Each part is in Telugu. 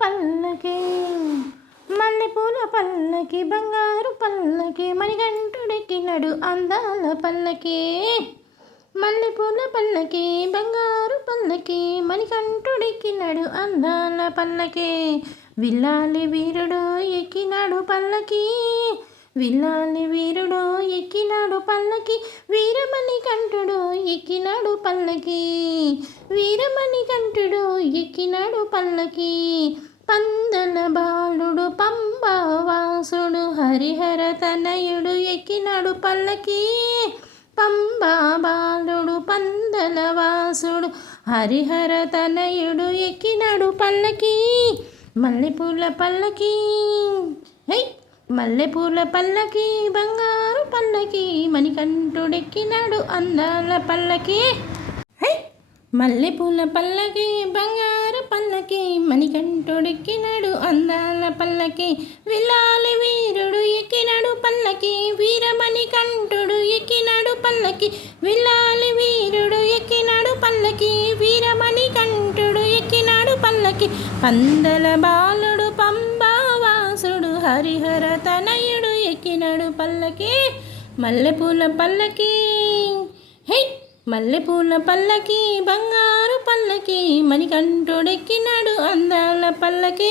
పల్లకి మల్లెపూల పల్లకి బంగారు పల్లకి మణికంఠుడెక్కినడు అందాల పల్లకి మల్లెపూల పల్లకి బంగారు పల్లకి మణికంఠుడెక్కినడు అందాల పల్లకి విల్లాలి వీరుడు ఎక్కినాడు పల్లకి విల్లాలి వీరుడు ఎక్కినాడు పల్లకి వీరమణి కంఠుడు ఎక్కినాడు పల్లకి వీరమణి కంఠుడు ఎక్కినాడు పల్లకి పందల బాలుడు పంబావాసుడు హరిహర తనయుడు ఎక్కినాడు పల్లకి పంబా బాలుడు పందల వాసుడు హరిహర తనయుడు ఎక్కినాడు పల్లకి మల్లెపూల పల్లకి హై మల్లెపూల పల్లకి బంగారు పల్లకి మణికంఠుడెక్కినాడు అందాల పల్లకి హై మల్లెపూల పల్లకి బంగారు పల్లకి మణికంఠుడెక్కినాడు అందాల పల్లకి విల్లాలి వీరుడు ఎక్కినాడు పల్లకి వీరమణి కంఠుడు ఎక్కినాడు పల్లకి విల్లాలి వీరుడు ఎక్కినాడు పల్లకి వీరమణి కంఠుడు ఎక్కినాడు పల్లకి పందల బాలుడు పంబావాసుడు హరిహర తనయుడు ఎక్కినాడు పల్లకి మల్లెపూల పల్లకి హై మల్లెపూల పల్లకి బంగారు పల్లకి మణికంఠుడెక్కినాడు అందాల పల్లకి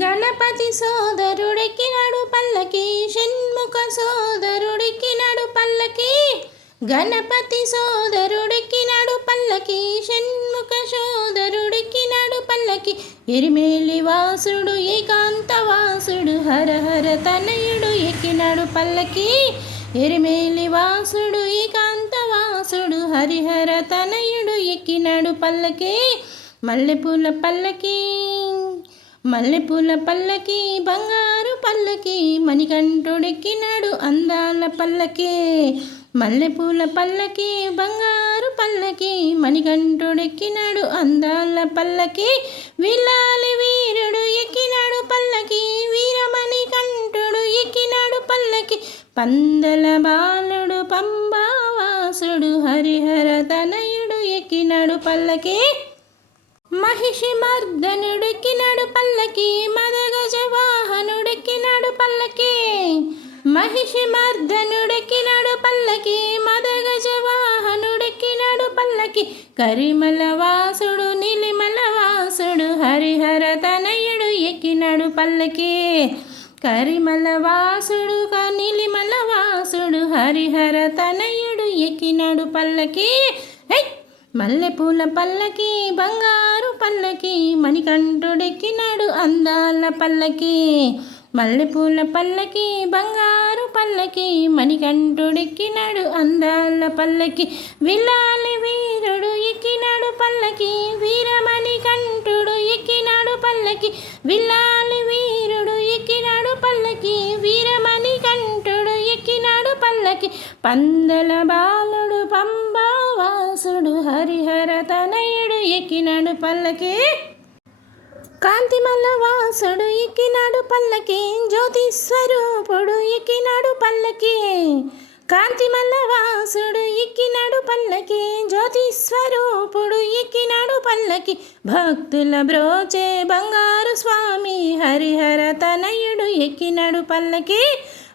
గణపతి సోదరుడెక్కినాడు పల్లకి షణ్ముఖ సోదరుడెక్కినాడు పల్లకి గణపతి సోదరుడెక్కినాడు పల్లకి షణ్ముఖ సోదరుడెక్కినాడు పల్లకి ఎరిమేలి వాసుడు ఏకాంత వాసుడు హరహర తనయుడు ఎక్కినాడు పల్లకి ఎరిమేలి వాసుడు ఏకాంత వాసుడు హరిహర తనయుడు ఎక్కినాడు పల్లకి మల్లెపూల పల్లకి మల్లెపూల పల్లకి బంగారు పల్లకి మణికంఠుడెక్కినాడు అందాల పల్లకి మల్లెపూల పల్లకి బంగారు పల్లకి మణికంఠుడెక్కినాడు అందాల పల్లకి విల్లాలి వీరుడు ఎక్కినాడు పల్లకి వీరమణి కంఠుడు ఎక్కినాడు పల్లకి పందల బాలుడు పంబావాసుడు హరిహర తనయుడు ఎక్కినాడు పల్లకి మహిషి మర్దనుడెక్కినాడు పల్లకి మదగజ వాహనుడెక్కినాడు పల్లకి మహిషి మర్దనుడెక్కినాడు పల్లకి మదగజ వాహనుడెక్కినాడు పల్లకి కరిమల వాసుడు నిలిమల వాసుడు హరిహర తనయుడు ఎక్కినాడు పల్లకి కరిమల వాసుడు నిలిమల వాసుడు హరిహర తనయుడు ఎక్కినాడు పల్లకి హై మల్లెపూల పల్లకి బంగారు పల్లకి మణికంఠుడెక్కినాడు అందాల పల్లకి మల్లెపూల పల్లకి బంగారు పల్లకి మణికంఠుడెక్కినాడు అందాల పల్లకి విల్లాలి వీరుడు ఎక్కినాడు పల్లకి వీరమణి కంఠుడు ఎక్కినాడు పల్లకి విల్లాలి వీరుడు ఎక్కినాడు పల్లకి వీరమణి కంఠుడు ఎక్కినాడు పల్లకి పందల బాలుడు పంబావాసుడు హరిహర తనయుడు ఎక్కినాడు పల్లకి కాంతిమల్ల వాసుడు ఎక్కినాడు పల్లకి జ్యోతి స్వరూపుడు ఎక్కినాడు పల్లకి కాంతిమల్ల వాసుడు ఎక్కినాడు పల్లకి జ్యోతి స్వరూపుడు ఎక్కినాడు పల్లకి భక్తుల బ్రోచే బంగారు స్వామి హరిహర తనయుడు ఎక్కినాడు పల్లకి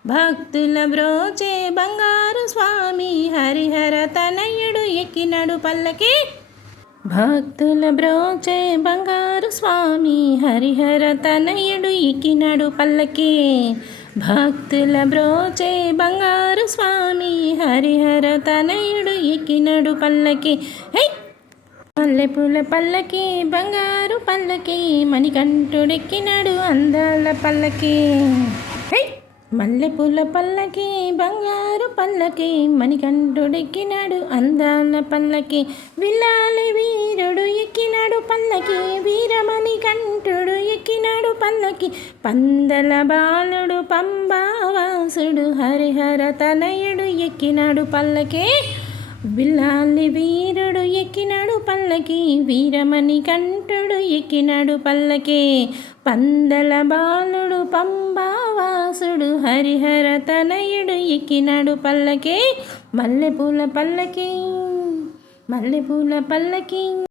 భక్తుల బ్రోచే బంగారు స్వామి హరిహర తనయుడు ఎక్కినాడు పల్లకి భక్తుల బ్రోచే బంగారు స్వామి హరిహర తనయుడు ఎక్కినాడు పల్లకి భక్తుల బ్రోచే బంగారు స్వామి హరిహర తనయుడు ఎక్కినాడు పల్లకి హై మల్లెపూల పల్లకి బంగారు పల్లకి మణికంఠుడెక్కినాడు అందాల పల్లకి హై మల్లెపూల పల్లకి బంగారు పల్లకి మణికంఠుడెక్కినాడు అందాల పల్లకి విల్లాలి వీరుడు ఎక్కినాడు పల్లకి వీరమణి కంఠుడు ఎక్కినాడు పల్లకి పందల బాలుడు పంబావాసుడు హరిహర తనయుడు ఎక్కినాడు పల్లకి విల్లాలి వీరుడు ఎక్కినాడు పల్లకి వీరమణి కంఠుడు ఎక్కినాడు పల్లకి పందల బాలుడు పంబావాసుడు హరిహర తనయుడు ఎక్కినాడు పల్లకి మల్లెపూల పల్లకి మల్లెపూల పల్లకి